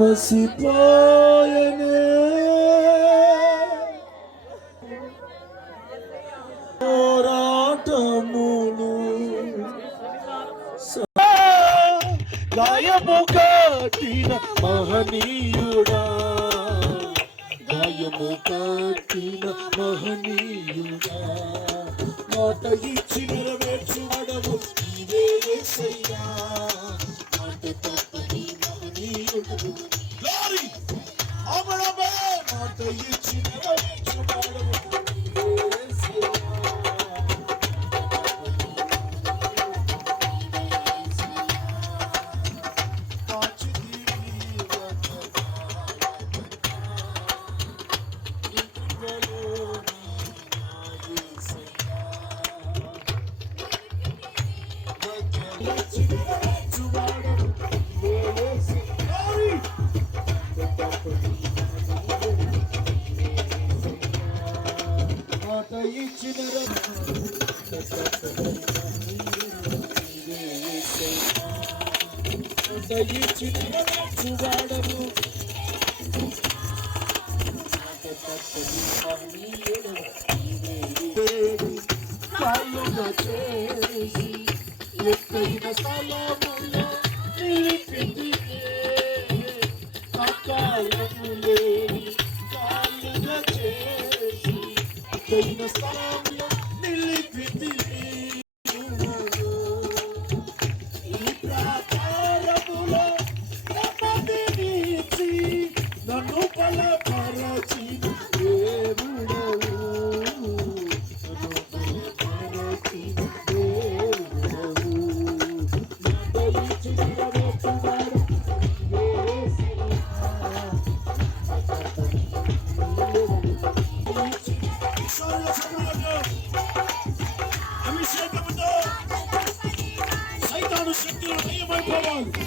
సమసిపోయనే పోరాటములు గాయము కట్టిన మహనీయుడా, గాయము కట్టిన మహనీయుడా, మాట ఇచ్చి నెరవేర్చువాడవు నీవే యేసయ్యా, మాట తప్పని మహనీయుడు. గ్లోరీ అమరమే, మాట ఇచ్చి నెరవేర్చువాడవు నీవే యేసయ్యా. కాళ్ళుగా చేసి ఎక్కైన స్థలములో నిలిపితివే, అకాలములే కాళ్ళుగా చేసి ఎక్కైన స్థలంలో నిలిపితివే. ఈ ప్రాకారములో నెమ్మదినిచ్చి నన్ను బలపరచిన దేవుడవు, అభిషేకంతో సైతాను శక్తులు నయమైపోవాలి.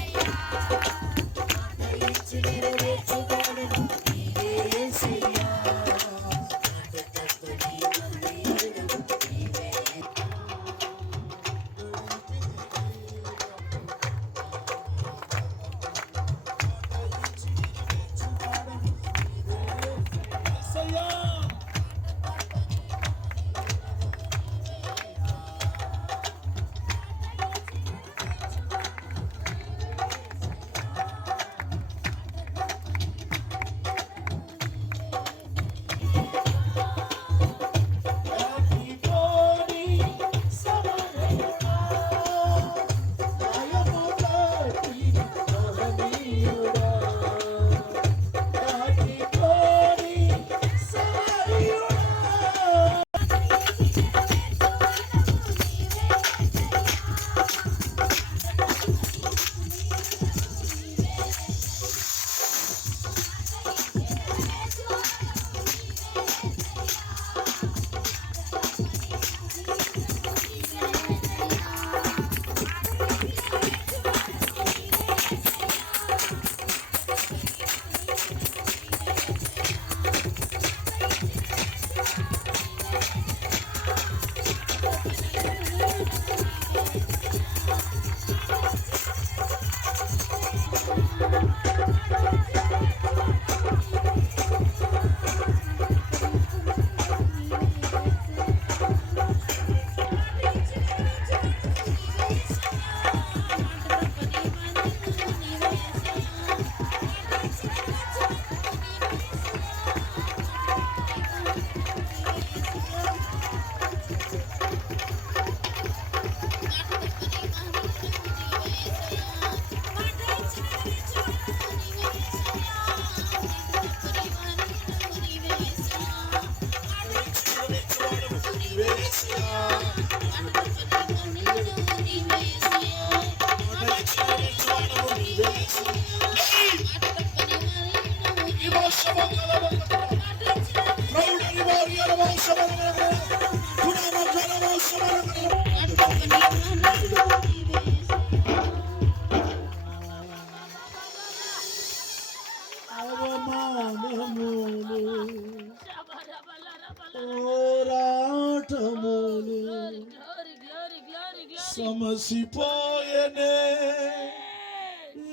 సమసిపోయనే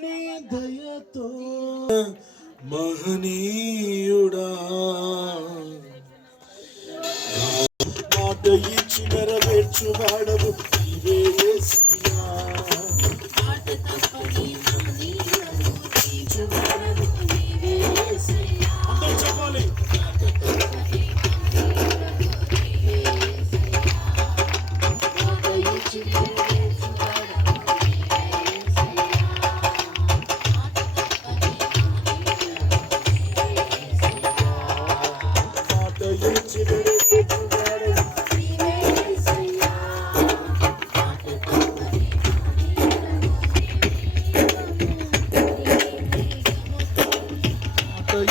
నీ దయతో మహనీయుడా మాట ఇచ్చి నెరవేర్చువాడవు నీవే యేసయ్యా. అందరూ చెప్పాలి. మాట ఇచ్చి నెరవేర్చువాడవు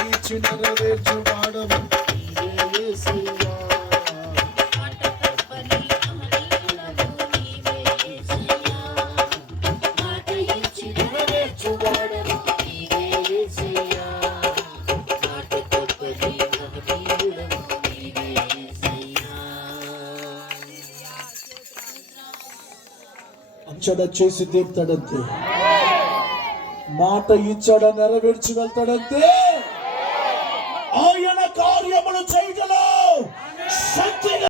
ఇచ్చి నెరవేర్చువాడవు నీవే యేసయ్యా. నెరవేర్చువాడవు నీవే యేసయ్యా. అంచడ చేసి తీర్తాడంతే, మాట ఇచ్చాడ నెరవేర్చి వెళ్తాడంతే. ఆయన కార్యములు చేయగలవు శక్తిగా